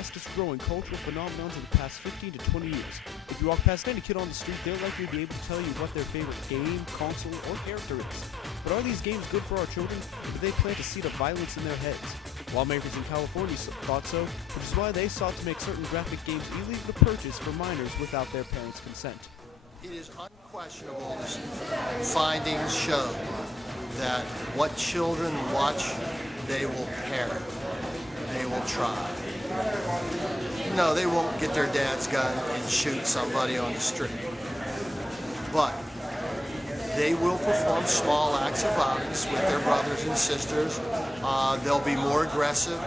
fastest growing cultural phenomenons of the past 15 to 20 years. If you walk past any kid on the street, they'll likely be able to tell you what their favorite game, console, or character is. But are these games good for our children, or do they plant a seed of violence in their heads? Lawmakers in California thought so, which is why they sought to make certain graphic games illegal to purchase for minors without their parents' consent. It is unquestionable, findings show that what children watch, they will parrot. They will try. No, they won't get their dad's gun and shoot somebody on the street. But they will perform small acts of violence with their brothers and sisters. They'll be more aggressive.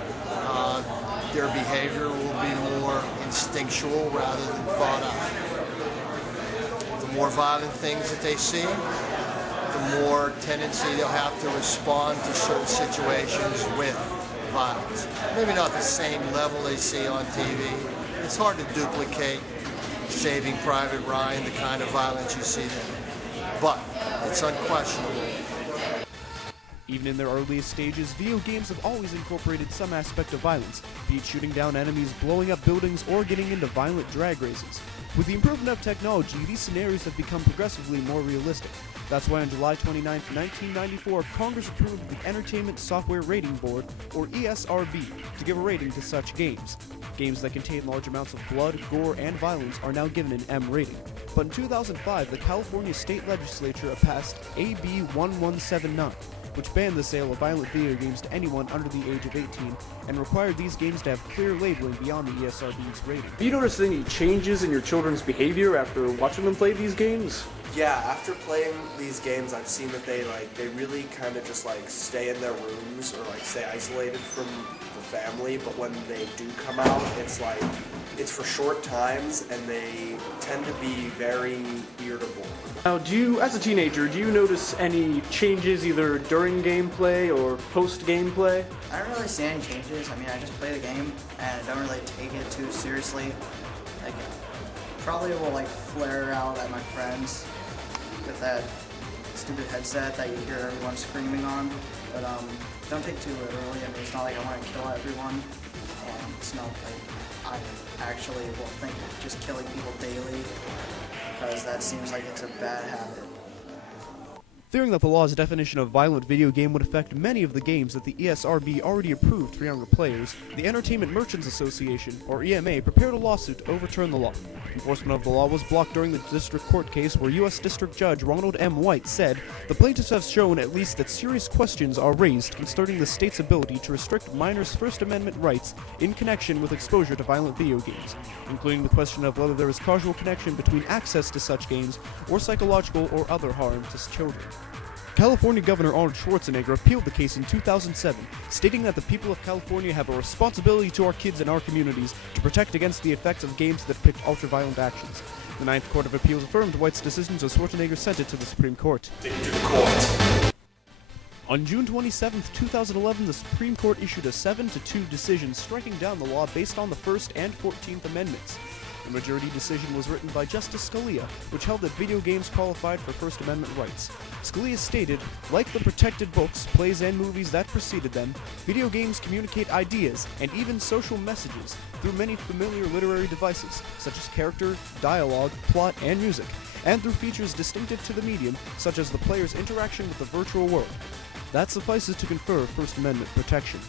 Their behavior will be more instinctual rather than thought out. The more violent things that they see, the more tendency they'll have to respond to certain situations with violence. Maybe not the same level they see on TV. It's hard to duplicate Saving Private Ryan, the kind of violence you see there. But it's unquestionable. Even in their earliest stages, video games have always incorporated some aspect of violence, be it shooting down enemies, blowing up buildings, or getting into violent drag races. With the improvement of technology, these scenarios have become progressively more realistic. That's why on July 29, 1994, Congress approved the Entertainment Software Rating Board, or ESRB, to give a rating to such games. Games that contain large amounts of blood, gore, and violence are now given an M rating. But in 2005, the California State Legislature passed AB 1179, which banned the sale of violent video games to anyone under the age of 18 and required these games to have clear labeling beyond the ESRB's rating. Have you noticed any changes in your children's behavior after watching them play these games? Yeah, after playing these games, I've seen that they really kind of just stay in their rooms or stay isolated from the family. But when they do come out, it's for short times, and they tend to be very irritable. Now, as a teenager, do you notice any changes either during gameplay or post-gameplay? I don't really see any changes. I mean, I just play the game and I don't really take it too seriously. Probably will flare out at my friends with that stupid headset that you hear everyone screaming on. But don't take too literally. I mean, it's not like I want to kill everyone, and it's not like I actually will think of just killing people daily, because that seems like it's a bad habit. Fearing that the law's definition of violent video game would affect many of the games that the ESRB already approved for younger players, the Entertainment Merchants Association, or EMA, prepared a lawsuit to overturn the law. Enforcement of the law was blocked during the district court case where U.S. District Judge Ronald M. White said, "The plaintiffs have shown at least that serious questions are raised concerning the state's ability to restrict minors' First Amendment rights in connection with exposure to violent video games, including the question of whether there is causal connection between access to such games or psychological or other harm to children." California Governor Arnold Schwarzenegger appealed the case in 2007, stating that the people of California have a responsibility to our kids and our communities to protect against the effects of games that depict ultra-violent actions. The Ninth Court of Appeals affirmed White's decision, so Schwarzenegger sent it to the Supreme Court. On June 27, 2011, the Supreme Court issued a 7-2 decision striking down the law based on the First and 14th Amendments. The majority decision was written by Justice Scalia, which held that video games qualified for First Amendment rights. Scalia stated, like the protected books, plays, and movies that preceded them, video games communicate ideas and even social messages through many familiar literary devices, such as character, dialogue, plot, and music, and through features distinctive to the medium, such as the player's interaction with the virtual world. That suffices to confer First Amendment protection.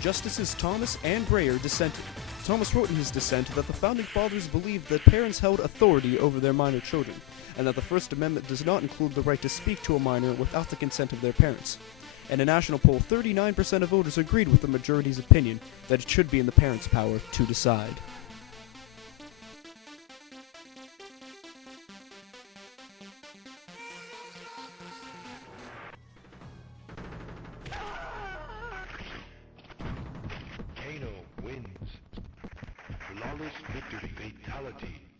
Justices Thomas and Breyer dissented. Thomas wrote in his dissent that the Founding Fathers believed that parents held authority over their minor children, and that the First Amendment does not include the right to speak to a minor without the consent of their parents. In a national poll, 39% of voters agreed with the majority's opinion that it should be in the parents' power to decide. Kano wins. Flawless victory. Fatality.